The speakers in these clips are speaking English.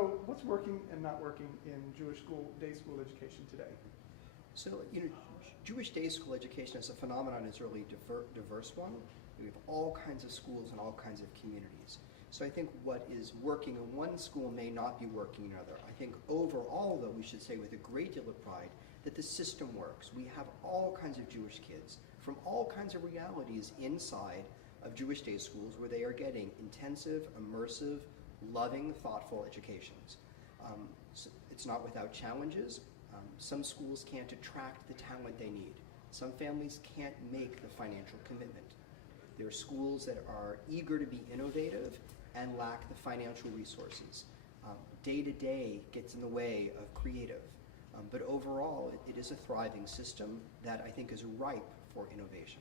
So what's working and not working in Jewish day school education today? So, Jewish day school education as a phenomenon is a really diverse one. We have all kinds of schools and all kinds of communities. So I think what is working in one school may not be working in another. I think overall, though, we should say with a great deal of pride that the system works. We have all kinds of Jewish kids from all kinds of realities inside of Jewish day schools where they are getting intensive, immersive, loving, thoughtful educations. So it's not without challenges. Some schools can't attract the talent they need. Some families can't make the financial commitment. There are schools that are eager to be innovative and lack the financial resources. Day-to-day gets in the way of creative. But overall, it is a thriving system that I think is ripe for innovation.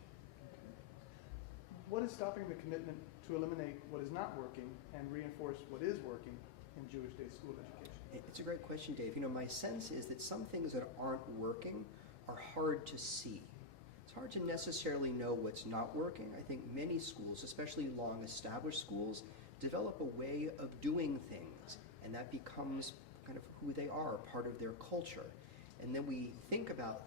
What is stopping the commitment to eliminate what is not working and reinforce what is working in Jewish day school education? It's a great question, Dave. My sense is that some things that aren't working are hard to see. It's hard to necessarily know what's not working. I think many schools, especially long-established schools, develop a way of doing things, and that becomes kind of who they are, part of their culture. And then we think about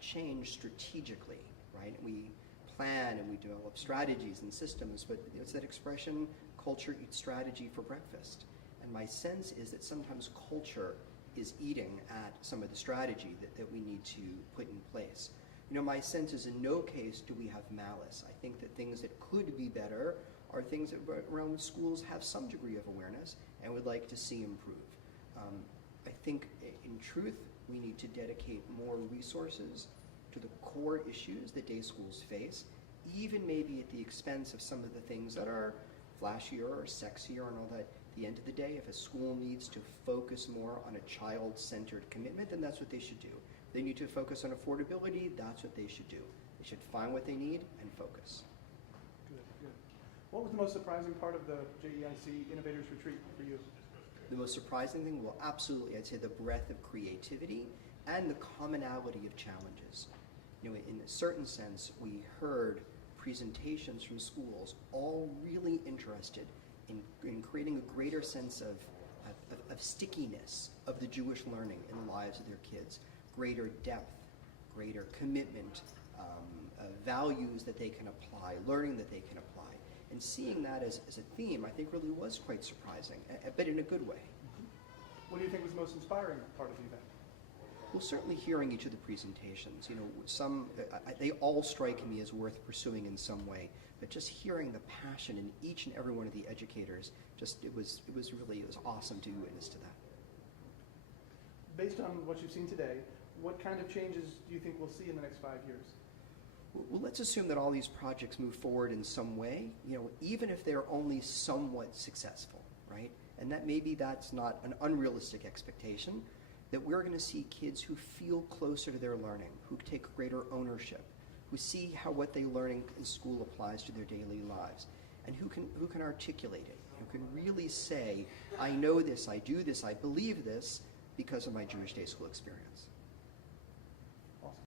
change strategically, right? We plan and we develop strategies and systems, but it's that expression, culture eats strategy for breakfast. And my sense is that sometimes culture is eating at some of the strategy that we need to put in place. My sense is in no case do we have malice. I think that things that could be better are things that around schools have some degree of awareness and would like to see improve. I think in truth, we need to dedicate more resources to the core issues that day schools face, even maybe at the expense of some of the things that are flashier or sexier and all that. At the end of the day, if a school needs to focus more on a child-centered commitment, then that's what they should do. If they need to focus on affordability, that's what they should do. They should find what they need and focus. Good, good. What was the most surprising part of the JEIC Innovators Retreat for you? The most surprising thing, well, absolutely, I'd say the breadth of creativity and the commonality of challenges. In a certain sense, we heard presentations from schools all really interested in creating a greater sense of stickiness of the Jewish learning in the lives of their kids, greater depth, greater commitment, values that they can apply, learning that they can apply. And seeing that as a theme, I think really was quite surprising, but in a good way. What do you think was the most inspiring part of the event? Well, certainly hearing each of the presentations, they all strike me as worth pursuing in some way, but just hearing the passion in each and every one of the educators, it was awesome to witness to that. Based on what you've seen today, what kind of changes do you think we'll see in the next 5 years? Well, let's assume that all these projects move forward in some way, even if they're only somewhat successful, right? And that's not an unrealistic expectation, that we're going to see kids who feel closer to their learning, who take greater ownership, who see how what they're learning in school applies to their daily lives, and who can articulate it, who can really say, I know this, I do this, I believe this, because of my Jewish day school experience.